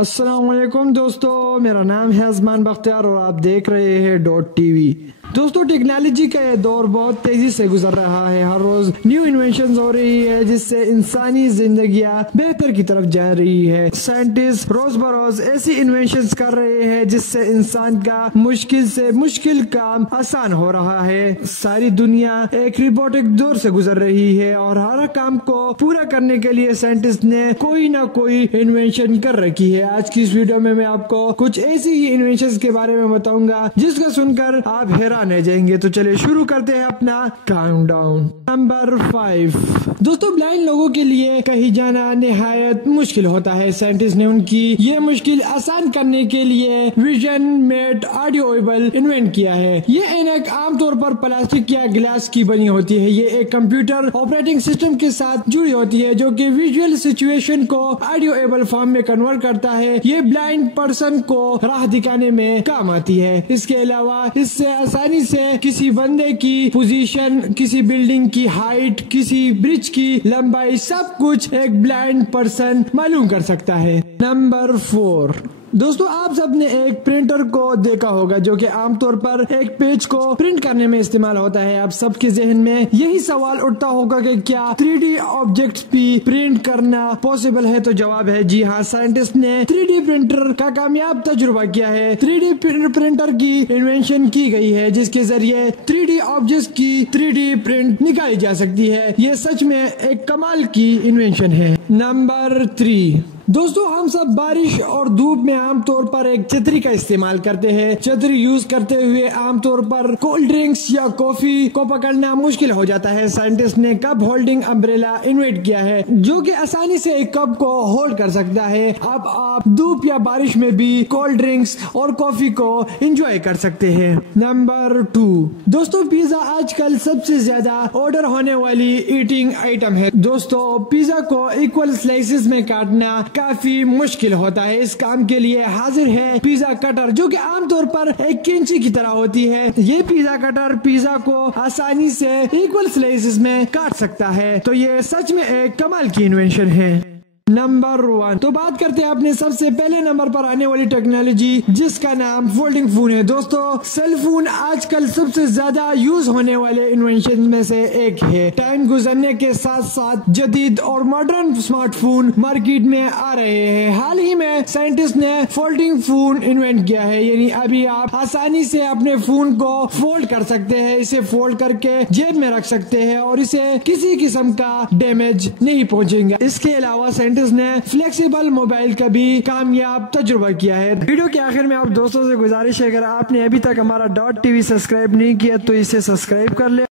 السلام علیکم دوستو، میرا نام ہے عثمان بختیار اور آپ دیکھ رہے ہیں ڈاٹ ٹی وی۔ دوستو، ٹیکنالوجی کا یہ دور بہت تیزی سے گزر رہا ہے۔ ہر روز نیو انوینشنز ہو رہی ہے جس سے انسانی زندگیاں بہتر کی طرف جا رہی ہے۔ سائنٹسٹ روز بروز ایسی انوینشنز کر رہے ہیں جس سے انسان کا مشکل سے مشکل کام آسان ہو رہا ہے۔ ساری دنیا ایک روبوٹک دور سے گزر رہی ہے اور ہر کام کو پورا کرنے کے لیے سائنٹسٹ نے کوئی نہ کوئی انوینشن کر رکھی ہے۔ آج کی اس ویڈیو میں آپ کو کچھ ایسی ہی انوینشنز کے بارے میں بتاؤں گا جس کو سن کر آپ حیران رہ جائیں گے۔ تو چلے شروع کرتے ہیں اپنا کاؤنٹ ڈاؤن۔ نمبر 5، دوستو، بلائنڈ لوگوں کے لیے کہیں جانا نہایت مشکل ہوتا ہے۔ سائنٹسٹ نے ان کی یہ مشکل آسان کرنے کے لیے vision mate audio able invent کیا ہے۔ یہ اینک عام طور پر پلاسٹک یا گلاس کی بنی ہوتی ہے۔ یہ ایک کمپیوٹر آپریٹنگ سسٹم کے ساتھ جڑی ہوتی ہے جو کہ ویژول سچویشن کو آڈیو ایبل فارم میں کنورٹ کرتا ہے۔ یہ بلائنڈ پرسن کو راہ دکھانے میں کام آتی ہے۔ اس کے علاوہ اس سے آسانی سے کسی بندے کی پوزیشن، کسی بلڈنگ کی ہائٹ، کسی برج کی لمبائی، سب کچھ ایک بلائنڈ پرسن معلوم کر سکتا ہے۔ نمبر 4، دوستو، آپ سب نے ایک پرنٹر کو دیکھا ہوگا جو کہ عام طور پر ایک پیج کو پرنٹ کرنے میں استعمال ہوتا ہے۔ آپ سب کے ذہن میں یہی سوال اٹھتا ہوگا کہ کیا 3D آبجیکٹس بھی پرنٹ کرنا پاسبل ہے؟ تو جواب ہے جی ہاں۔ سائنٹسٹ نے 3D پرنٹر کا کامیاب تجربہ کیا ہے۔ 3D پرنٹر کی انوینشن کی گئی ہے جس کے ذریعے 3D آبجیکٹس کی 3D پرنٹ نکالی جا سکتی ہے۔ یہ سچ میں ایک کمال کی انوینشن ہے۔ نمبر 3، دوستو، ہم سب بارش اور دھوپ میں عام طور پر ایک چھتری کا استعمال کرتے ہیں۔ چھتری یوز کرتے ہوئے عام طور پر کولڈ ڈرنکس یا کافی کو پکڑنا مشکل ہو جاتا ہے۔ سائنٹسٹ نے کپ ہولڈنگ امبریلا انوینٹ کیا ہے جو کہ آسانی سے ایک کپ کو ہولڈ کر سکتا ہے۔ اب آپ دھوپ یا بارش میں بھی کولڈ ڈرنکس اور کافی کو انجوائے کر سکتے ہیں۔ نمبر 2، دوستو، پیزا آج کل سب سے زیادہ آرڈر ہونے والی ایٹنگ آئٹم ہے۔ دوستو، پیزا کو ایکول سلائسز میں کاٹنا کافی مشکل ہوتا ہے۔ اس کام کے لیے حاضر ہے پیزا کٹر جو کہ عام طور پر ایک کینچی کی طرح ہوتی ہے۔ یہ پیزا کٹر پیزا کو آسانی سے ایکول سلائسز میں کاٹ سکتا ہے۔ تو یہ سچ میں ایک کمال کی انوینشن ہے۔ نمبر 1، تو بات کرتے ہیں اپنے سب سے پہلے نمبر پر آنے والی ٹیکنالوجی جس کا نام فولڈنگ فون ہے۔ دوستو، سیل فون آج کل سب سے زیادہ یوز ہونے والے انوینشن میں سے ایک ہے۔ ٹائم گزرنے کے ساتھ ساتھ جدید اور ماڈرن اسمارٹ فون مارکیٹ میں آ رہے ہیں۔ حال ہی میں سائنٹسٹ نے فولڈنگ فون انوینٹ کیا ہے، یعنی ابھی آپ آسانی سے اپنے فون کو فولڈ کر سکتے ہیں، اسے فولڈ کر کے جیب میں رکھ سکتے ہیں اور اسے کسی قسم کا ڈیمیج نہیں پہنچے گا۔ اس کے علاوہ سائنٹسٹ نے فلیکسیبل موبائل کا بھی کامیاب تجربہ کیا ہے۔ ویڈیو کے آخر میں آپ دوستوں سے گزارش ہے، اگر آپ نے ابھی تک ہمارا ڈاٹ ٹی وی سبسکرائب نہیں کیا تو اسے سبسکرائب کر لیں۔